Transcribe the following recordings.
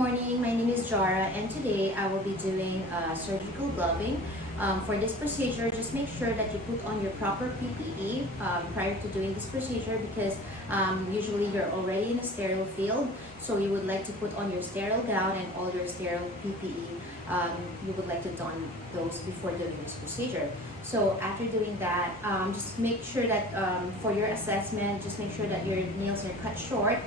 morning. My name is Jara, and today I will be doing surgical gloving. For this procedure, just make sure that you put on your proper PPE prior to doing this procedure because usually you're already in a sterile field, so you would like to put on your sterile gown and all your sterile PPE. You would like to don those before doing this procedure. So after doing that, just make sure that for your assessment, just make sure that your nails are cut short.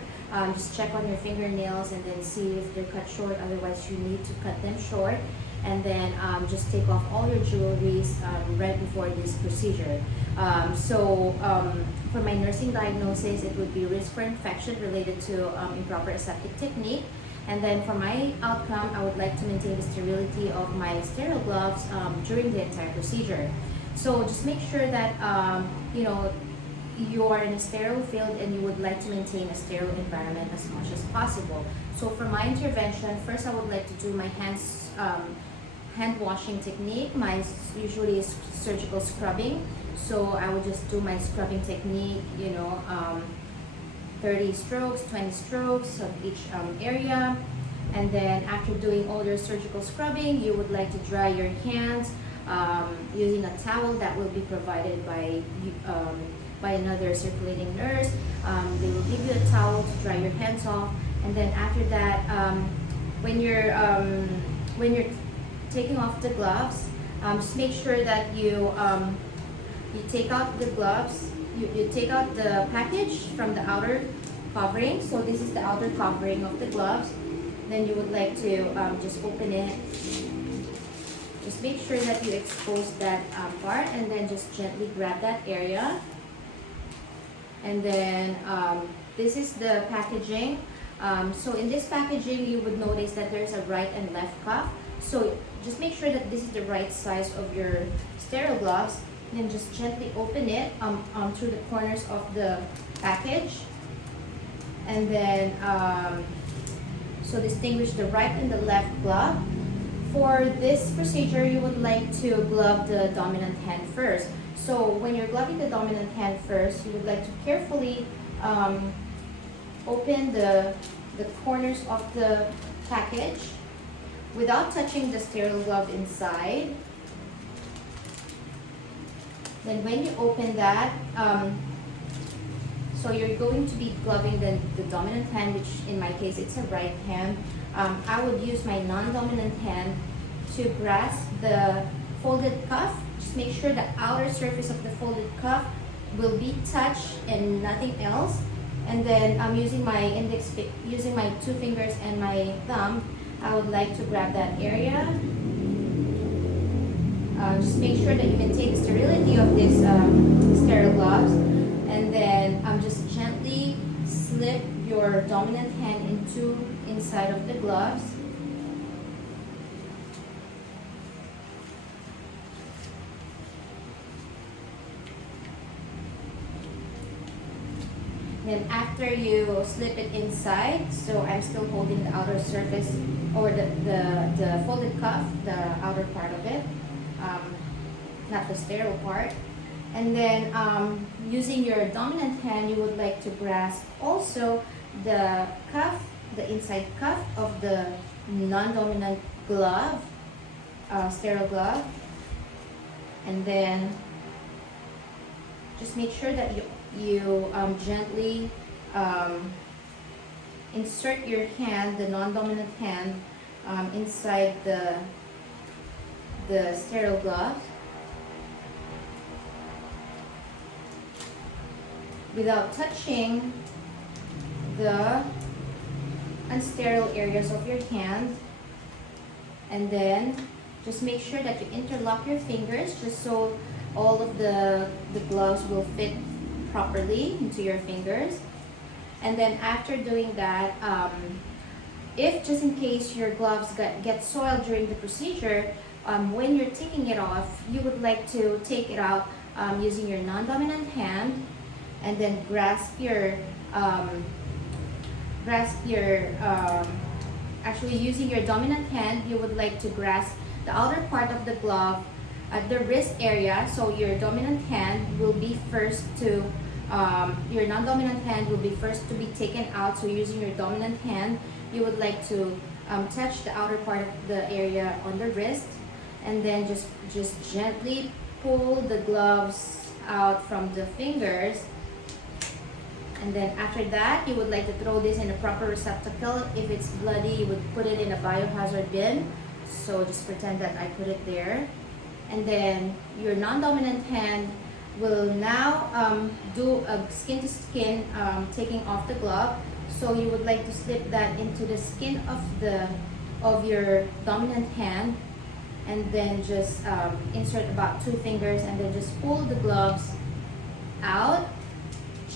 Just check on your fingernails and then see if they're cut short. Otherwise, you need to cut them short. And then just take off all your jewelries right before this procedure. For my nursing diagnosis, it would be risk for infection related to improper aseptic technique. And then for my outcome, I would like to maintain the sterility of my sterile gloves during the entire procedure. So just make sure that you are in a sterile field and you would like to maintain a sterile environment as much as possible. So for my intervention, first I would like to do my hand washing technique. Mine usually is surgical scrubbing. So I would just do my scrubbing technique, 30 strokes, 20 strokes of each area. And then after doing all your surgical scrubbing, you would like to dry your hands using a towel that will be provided by another circulating nurse. They will give you a towel to dry your hands off. And then after that, when you're taking off the gloves, just make sure that you take out the gloves. You take out the package from the outer covering. So this is the outer covering of the gloves. Then you would like to just open it. Just make sure that you expose that part and then just gently grab that area. And then this is the packaging. So in this packaging, you would notice that there's a right and left cuff. So just make sure that this is the right size of your sterile gloves. Then just gently open it through the corners of the package. And then, so distinguish the right and the left glove. For this procedure, you would like to glove the dominant hand first. So when you're gloving the dominant hand first, you would like to carefully open the corners of the package without touching the sterile glove inside. Then when you open that, so you're going to be gloving the dominant hand, which in my case, it's a right hand. I would use my non-dominant hand to grasp the folded cuff. Just make sure the outer surface of the folded cuff will be touched and nothing else. And then I'm using my two fingers and my thumb, I would like to grab that area. Just make sure that you maintain the sterility of this sterile gloves. And then just gently slip your dominant hand inside of the gloves. Then after you slip it inside, so I'm still holding the outer surface or the folded cuff, the outer part of it, not the sterile part. And then using your dominant hand, you would like to grasp also the cuff, the inside cuff of the non-dominant glove, sterile glove. And then just make sure that you gently insert your hand, the non-dominant hand, inside the sterile glove without touching the unsterile areas of your hand. And then just make sure that you interlock your fingers just so all of the gloves will fit properly into your fingers. And then after doing that, if just in case your gloves get soiled during the procedure, when you're taking it off, you would like to take it out using your non-dominant hand and then actually using your dominant hand, you would like to grasp the outer part of the glove at the wrist area. So your dominant hand will be first to your non-dominant hand will be first to be taken out. So using your dominant hand, you would like to touch the outer part of the area on the wrist, and then just gently pull the gloves out from the fingers. And then after that, you would like to throw this in a proper receptacle. If it's bloody, you would put it in a biohazard bin. So just pretend that I put it there. And then your non-dominant hand will now do a skin to skin, taking off the glove. So you would like to slip that into the skin of your dominant hand, and then just insert about 2 fingers, and then just pull the gloves out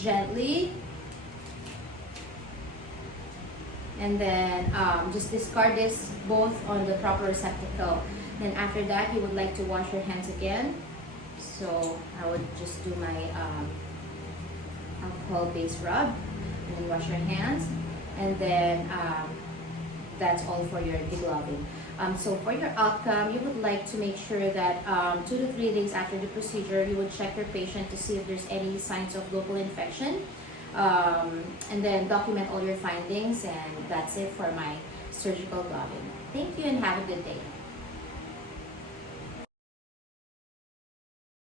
gently, and then just discard this both on the proper receptacle. Then after that, you would like to wash your hands again. So I would just do my alcohol-based rub, and then wash your hands, and then that's all for your degloving. So for your outcome, you would like to make sure that 2 to 3 days after the procedure, you would check your patient to see if there's any signs of local infection, and then document all your findings, and that's it for my surgical gloving. Thank you and have a good day.